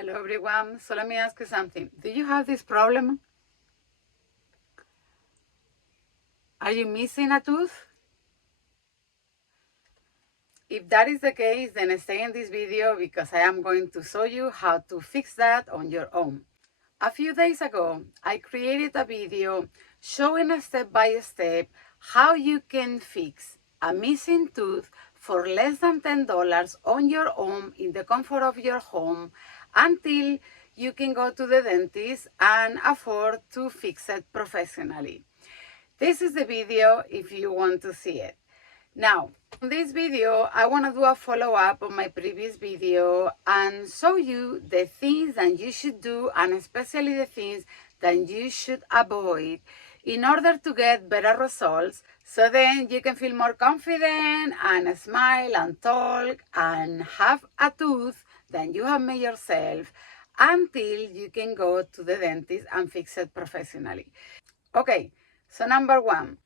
Hello everyone, so let me ask you something. Do you have this problem? Are you missing a tooth? If that is the case, then stay in this video because I am going to show you how to fix that on your own. A few days ago, I created a video showing step by step how you can fix a missing tooth for less than $10 on your own in the comfort of your home until you can go to the dentist and afford to fix it professionally. This is the video if you want to see it. Now, in this video, I want to do a follow-up on my previous video and show you the things that you should do and especially the things that you should avoid in order to get better results, so then you can feel more confident and smile and talk and have a tooth that you have made yourself until you can go to the dentist and fix it professionally. Okay, so number one.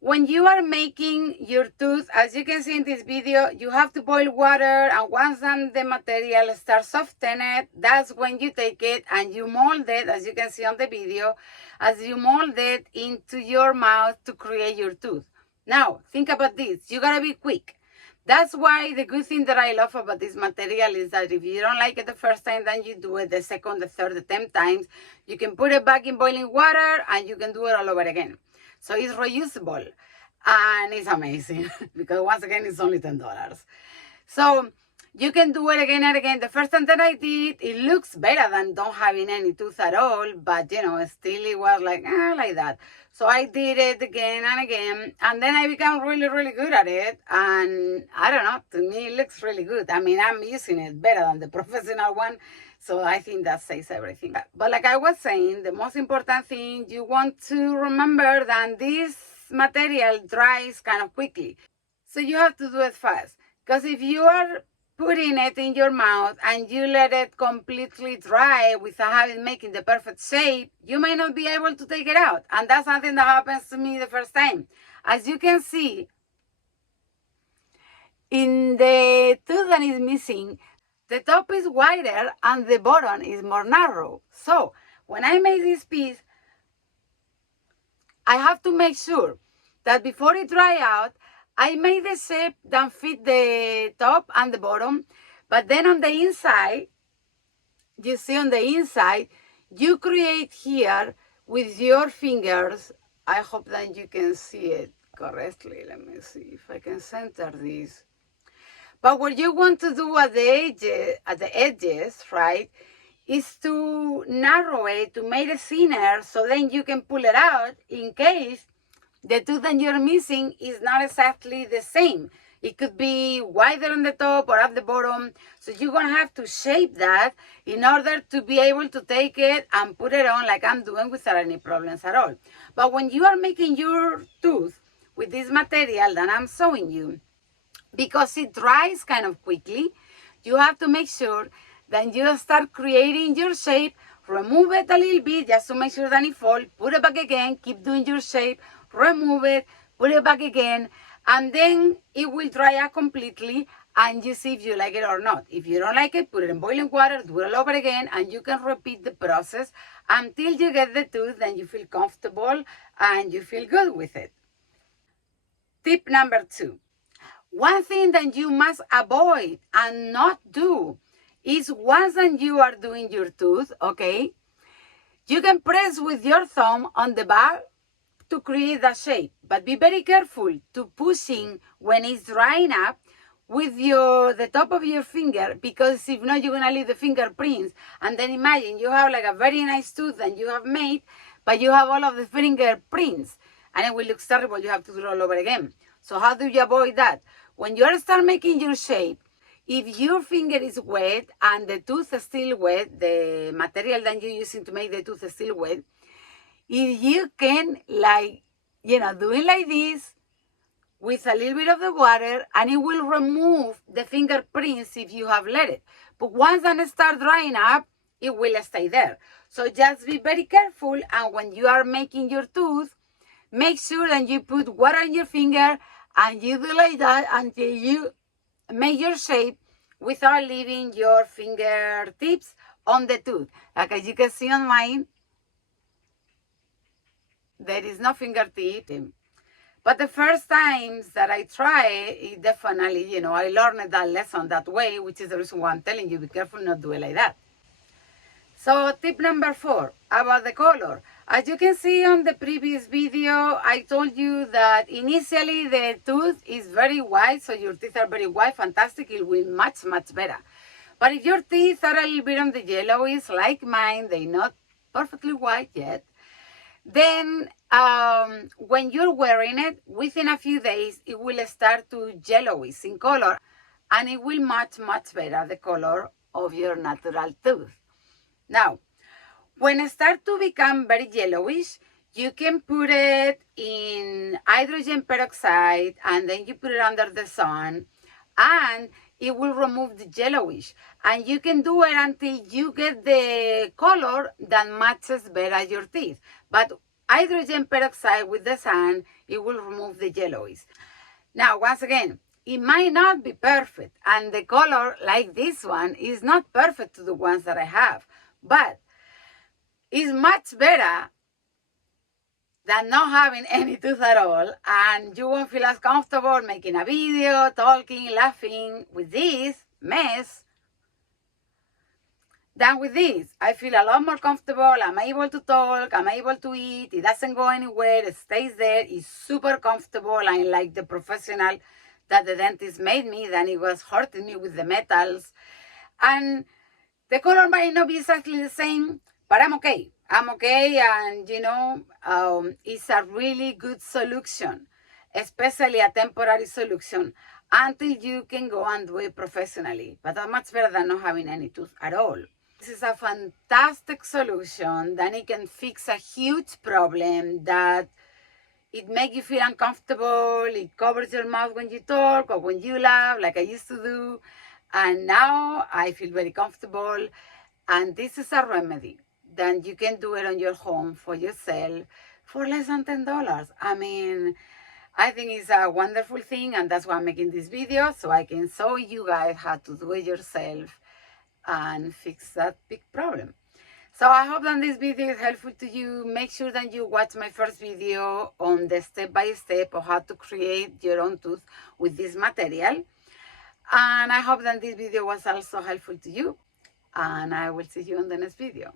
When you are making your tooth, as you can see in this video, you have to boil water, and once the material starts softening, that's when you take it and you mold it, as you can see on the video, as you mold it into your mouth to create your tooth. Now, think about this. You gotta be quick. That's why the good thing that I love about this material is that if you don't like it the first time, then you do it the second, the third, the 10th times. You can put it back in boiling water and you can do it all over again. So it's reusable and it's amazing because once again, it's only $10. So you can do it again and again. The first time that I did, it looks better than don't having any tooth at all, but still it was like that. So I did it again and again, and then I became really, really good at it. And I don't know, to me, it looks really good. I mean, I'm using it better than the professional one. So I think that says everything. But like I was saying, the most important thing you want to remember that this material dries kind of quickly. So you have to do it fast. Because if you are putting it in your mouth and you let it completely dry without making the perfect shape, you may not be able to take it out. And that's something that happens to me the first time. As you can see, in the tooth that is missing, the top is wider and the bottom is more narrow. So when I make this piece, I have to make sure that before it dry out, I make the shape that fit the top and the bottom. But then on the inside, you see on the inside, you create here with your fingers. I hope that you can see it correctly. Let me see if I can center this. But what you want to do at the edges, right, is to narrow it, to make it thinner, so then you can pull it out in case the tooth that you're missing is not exactly the same. It could be wider on the top or at the bottom. So you're going to have to shape that in order to be able to take it and put it on like I'm doing without any problems at all. But when you are making your tooth with this material that I'm showing you, because it dries kind of quickly, you have to make sure that you start creating your shape, remove it a little bit just to make sure that it falls, put it back again, keep doing your shape, remove it, put it back again, and then it will dry out completely and you see if you like it or not. If you don't like it, put it in boiling water, do it all over again, and you can repeat the process until you get the tooth and you feel comfortable and you feel good with it. Tip number 2. One thing that you must avoid and not do is once that you are doing your tooth, okay, you can press with your thumb on the back to create that shape. But be very careful to pushing when it's drying up with the top of your finger, because if not, you're going to leave the fingerprints. And then imagine you have like a very nice tooth that you have made, but you have all of the fingerprints. And it will look terrible. You have to do it all over again. So how do you avoid that? When you start making your shape, if your finger is wet and the tooth is still wet, the material that you're using to make the tooth is still wet, if you can, do it like this with a little bit of the water, and it will remove the fingerprints if you have let it. But once that start drying up, it will stay there. So just be very careful, and when you are making your tooth, make sure that you put water in your finger and you do like that until you make your shape without leaving your fingertips on the tooth. Like as you can see on mine, there is no fingertip. But the first times that I try it, definitely, I learned that lesson that way, which is the reason why I'm telling you, be careful not to do it like that. So tip number 4, about the color. As you can see on the previous video, I told you that initially the tooth is very white, so your teeth are very white, fantastic, it will much, much better. But if your teeth are a little bit on the yellowish, like mine, they're not perfectly white yet, then when you're wearing it, within a few days, it will start to yellowish in color, and it will match much better the color of your natural tooth. Now, when it starts to become very yellowish, you can put it in hydrogen peroxide, and then you put it under the sun, and it will remove the yellowish. And you can do it until you get the color that matches better your teeth. But hydrogen peroxide with the sun, it will remove the yellowish. Now, once again, it might not be perfect, and the color like this one is not perfect to the ones that I have, but it's much better than not having any tooth at all, and you won't feel as comfortable making a video, talking, laughing with this mess than with this. I feel a lot more comfortable. I'm able to talk, I'm able to eat, it doesn't go anywhere, it stays there, it's super comfortable. I like the professional that the dentist made me, than it was hurting me with the metals. And the color might not be exactly the same, but I'm okay. I'm okay, and it's a really good solution, especially a temporary solution, until you can go and do it professionally. But that's much better than not having any tooth at all. This is a fantastic solution. Then it can fix a huge problem that it makes you feel uncomfortable. It covers your mouth when you talk or when you laugh, like I used to do. And now I feel very comfortable. And this is a remedy. Then you can do it on your home for yourself for less than $10. I mean, I think it's a wonderful thing, and that's why I'm making this video, so I can show you guys how to do it yourself and fix that big problem. So I hope that this video is helpful to you. Make sure that you watch my first video on the step-by-step of how to create your own tooth with this material. And I hope that this video was also helpful to you. And I will see you on the next video.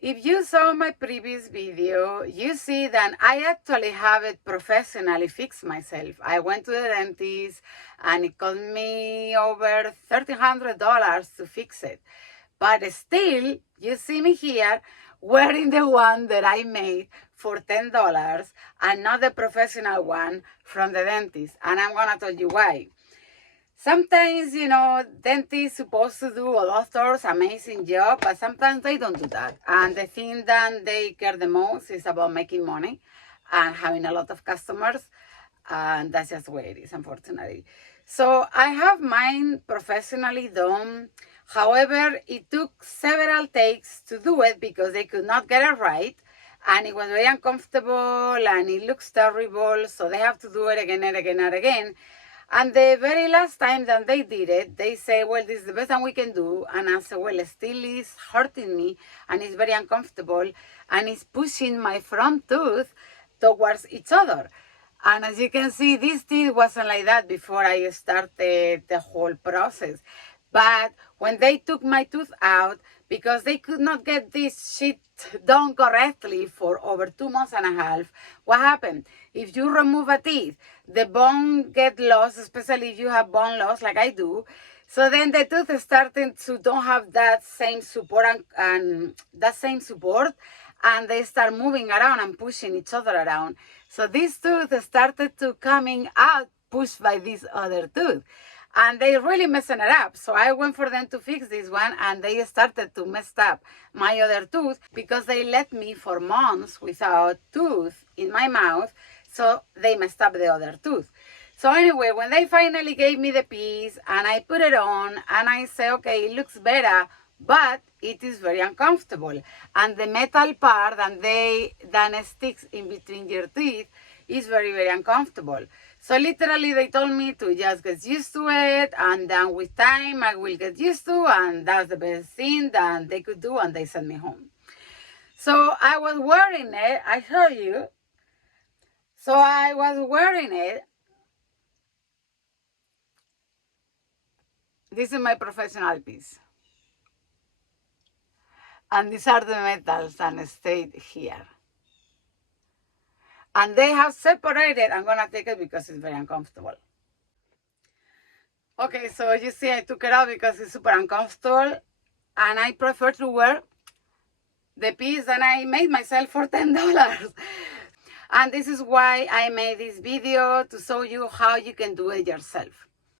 If you saw my previous video, you see that I actually have it professionally fixed myself. I went to the dentist, and it cost me over $1,300 to fix it. But still, you see me here wearing the one that I made for $10 and not the professional one from the dentist. And I'm going to tell you why. Sometimes, dentists supposed to do, or doctors, amazing job, but sometimes they don't do that. And the thing that they care the most is about making money and having a lot of customers. And that's just the way it is, unfortunately. So I have mine professionally done. However, it took several takes to do it because they could not get it right. And it was very uncomfortable, and it looks terrible. So they have to do it again and again and again. And the very last time that they did it, they say, well, this is the best thing we can do. And I said, well, it still is hurting me, and it's very uncomfortable, and it's pushing my front tooth towards each other. And as you can see, this teeth wasn't like that before I started the whole process. But when they took my tooth out, because they could not get this shit done correctly for over 2 months and a half, what happened? If you remove a teeth, the bone get lost, especially if you have bone loss like I do. So then the tooth is starting to don't have that same support and they start moving around and pushing each other around. So this tooth started to coming out, pushed by this other tooth. And they really messing it up. So I went for them to fix this one, and they started to mess up my other tooth because they let me for months without tooth in my mouth. So they messed up the other tooth. So anyway, when they finally gave me the piece and I put it on and I say, okay, it looks better, but it is very uncomfortable. And the metal part that sticks in between your teeth is very, very uncomfortable. So literally they told me to just get used to it, and then with time I will get used to, and that's the best thing that they could do, and they sent me home. So I was wearing it, I show you. So I was wearing it. This is my professional piece. And these are the metals that stayed here. And they have separated. I'm going to take it because it's very uncomfortable. Okay, so you see I took it out because it's super uncomfortable. And I prefer to wear the piece that I made myself for $10. And this is why I made this video, to show you how you can do it yourself.